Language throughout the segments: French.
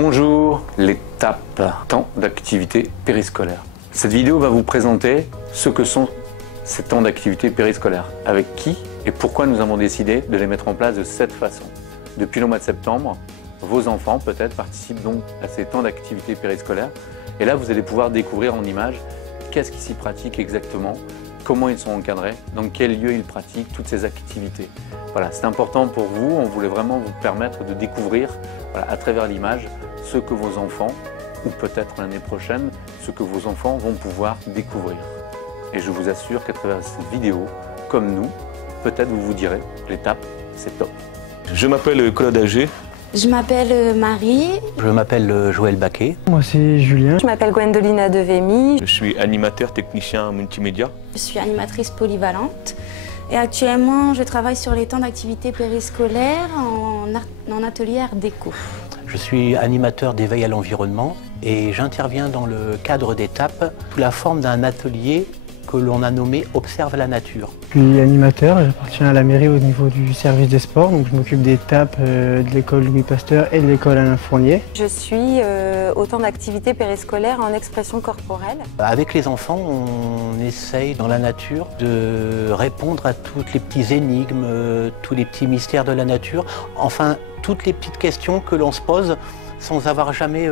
Bonjour, l'étape temps d'activité périscolaire. Cette vidéo va vous présenter ce que sont ces temps d'activité périscolaire, avec qui et pourquoi nous avons décidé de les mettre en place de cette façon. Depuis le mois de septembre, vos enfants peut-être participent donc à ces temps d'activité périscolaire et là vous allez pouvoir découvrir en images qu'est-ce qui s'y pratique exactement, comment ils sont encadrés, dans quel lieu ils pratiquent toutes ces activités. Voilà, c'est important pour vous, on voulait vraiment vous permettre de découvrir à travers l'image ce que vos enfants, ou peut-être l'année prochaine, ce que vos enfants vont pouvoir découvrir. Et je vous assure qu'à travers cette vidéo, comme nous, peut-être vous vous direz, l'étape, c'est top. Je m'appelle Claude Agé. Je m'appelle Marie. Je m'appelle Joël Baquet. Moi c'est Julien. Je m'appelle Gwendolina Devemy. Je suis animateur technicien multimédia. Je suis animatrice polyvalente. Et actuellement, je travaille sur les temps d'activité périscolaire en atelier Art Déco. Je suis animateur d'éveil à l'environnement et j'interviens dans le cadre d'étapes sous la forme d'un atelier que l'on a nommé Observe la nature. Je suis animateur, j'appartiens à la mairie au niveau du service des sports, donc je m'occupe des étapes de l'école Louis Pasteur et de l'école Alain Fournier. Je suis au temps d'activité périscolaire en expression corporelle. Avec les enfants, on essaye dans la nature de répondre à toutes les petites énigmes, tous les petits mystères de la nature, enfin toutes les petites questions que l'on se pose sans avoir jamais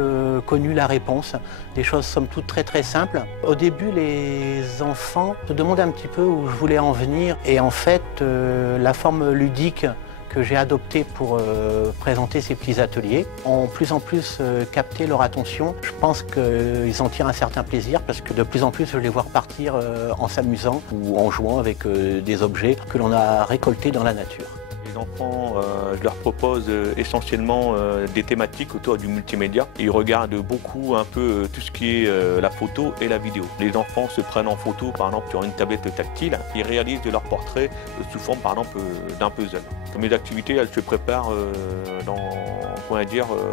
connu la réponse. Des choses somme toute très simples. Au début, les enfants se demandaient un petit peu où je voulais en venir. Et en fait, la forme ludique que j'ai adoptée pour présenter ces petits ateliers ont plus en plus capté leur attention. Je pense qu'ils en tirent un certain plaisir parce que de plus en plus, je les vois repartir en s'amusant ou en jouant avec des objets que l'on a récoltés dans la nature. Les enfants, je leur propose essentiellement des thématiques autour du multimédia. Ils regardent beaucoup un peu tout ce qui est la photo et la vidéo. Les enfants se prennent en photo par exemple sur une tablette tactile. Ils réalisent leur portrait sous forme par exemple d'un puzzle. Mes activités, elles se préparent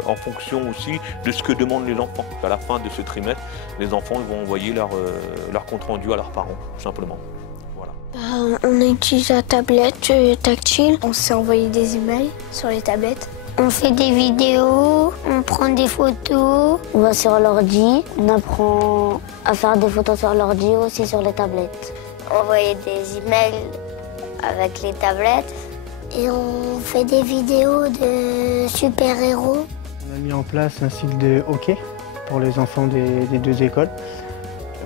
en fonction aussi de ce que demandent les enfants. À la fin de ce trimestre, les enfants vont envoyer leur compte rendu à leurs parents, tout simplement. On utilise la tablette tactile. On s'est envoyé des emails sur les tablettes. On fait des vidéos, on prend des photos. On va sur l'ordi, on apprend à faire des photos sur l'ordi aussi sur les tablettes. On envoyait des emails avec les tablettes. Et on fait des vidéos de super-héros. On a mis en place un cycle de hockey pour les enfants des deux écoles.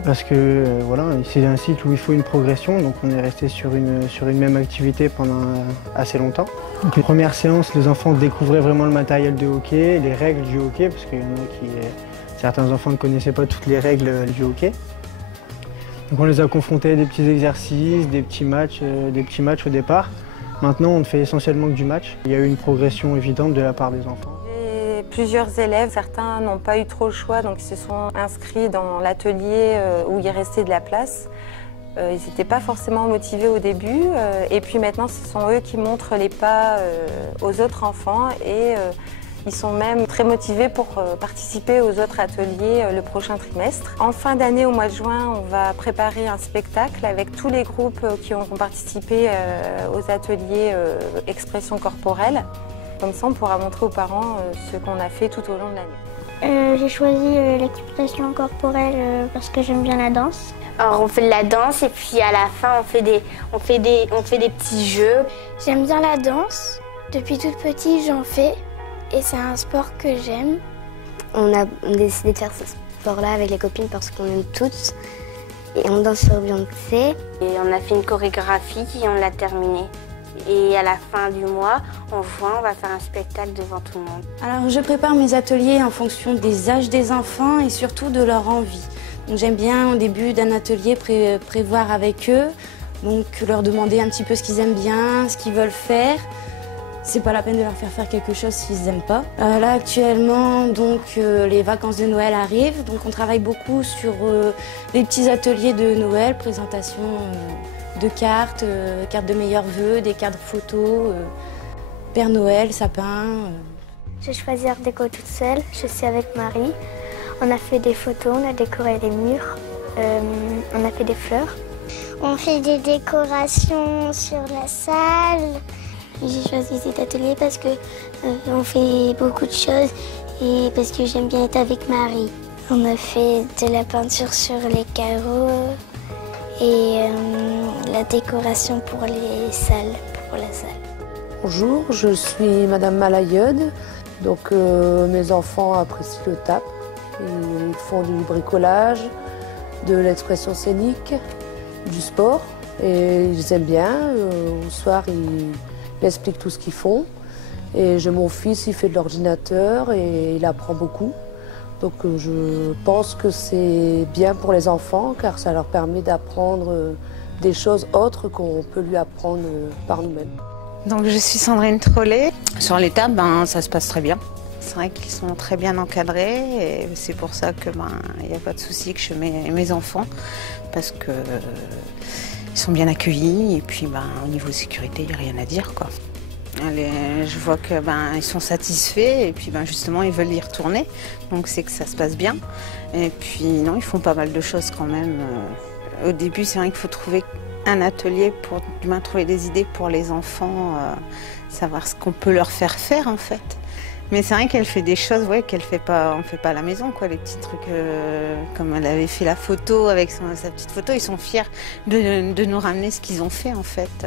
Parce que voilà, c'est un cycle où il faut une progression, donc on est resté sur une même activité pendant assez longtemps. Donc, les premières séances, les enfants découvraient vraiment le matériel de hockey, les règles du hockey, parce qu'il y en a certains enfants ne connaissaient pas toutes les règles du hockey. Donc on les a confrontés à des petits exercices, des petits matchs au départ. Maintenant, on ne fait essentiellement que du match. Il y a eu une progression évidente de la part des enfants. Plusieurs élèves, certains n'ont pas eu trop le choix, donc ils se sont inscrits dans l'atelier où il restait de la place. Ils n'étaient pas forcément motivés au début, et puis maintenant ce sont eux qui montrent les pas aux autres enfants et ils sont même très motivés pour participer aux autres ateliers le prochain trimestre. En fin d'année, au mois de juin, on va préparer un spectacle avec tous les groupes qui ont participé aux ateliers expression corporelle. Comme ça, on pourra montrer aux parents ce qu'on a fait tout au long de l'année. J'ai choisi l'expression corporelle parce que j'aime bien la danse. Alors on fait de la danse et puis à la fin on fait des petits jeux. J'aime bien la danse. Depuis toute petite, j'en fais et c'est un sport que j'aime. On a décidé de faire ce sport-là avec les copines parce qu'on aime toutes. Et on danse sur Beyoncé. Et on a fait une chorégraphie et on l'a terminée. Et à la fin du mois, en juin, on va faire un spectacle devant tout le monde. Alors, je prépare mes ateliers en fonction des âges des enfants et surtout de leur envie. Donc, j'aime bien, au début d'un atelier, prévoir avec eux, donc leur demander un petit peu ce qu'ils aiment bien, ce qu'ils veulent faire. C'est pas la peine de leur faire quelque chose s'ils n'aiment pas. Là, actuellement, donc, les vacances de Noël arrivent, donc on travaille beaucoup sur les petits ateliers de Noël, présentation de cartes, cartes de meilleurs vœux, des cartes photos, Père Noël, sapin. J'ai choisi Art Déco toute seule, je suis avec Marie. On a fait des photos, on a décoré les murs, on a fait des fleurs. On fait des décorations sur la salle. J'ai choisi cet atelier parce que on fait beaucoup de choses et parce que j'aime bien être avec Marie. On a fait de la peinture sur les carreaux et la décoration pour les salles, pour la salle. Bonjour, je suis Madame Malayud. Donc mes enfants apprécient le TAP. Ils font du bricolage, de l'expression scénique, du sport. Et ils aiment bien. Au soir, ils m'expliquent tout ce qu'ils font. Et j'ai mon fils, il fait de l'ordinateur et il apprend beaucoup. Donc je pense que c'est bien pour les enfants car ça leur permet d'apprendre des choses autres qu'on peut lui apprendre par nous-mêmes. Donc je suis Sandrine Trollet. Sur les tables, ça se passe très bien. C'est vrai qu'ils sont très bien encadrés et c'est pour ça que il n'y a pas de souci que je mets mes enfants parce que ils sont bien accueillis et puis au niveau sécurité, il n'y a rien à dire, quoi. Je vois que ils sont satisfaits et puis justement ils veulent y retourner, donc c'est que ça se passe bien. Et puis non, ils font pas mal de choses quand même. Au début, c'est vrai qu'il faut trouver un atelier pour du moins trouver des idées pour les enfants, savoir ce qu'on peut leur faire faire en fait. Mais c'est vrai qu'elle fait des choses qu'elle fait pas, on fait pas à la maison, quoi, les petits trucs comme elle avait fait la photo avec sa petite photo, ils sont fiers de nous ramener ce qu'ils ont fait en fait.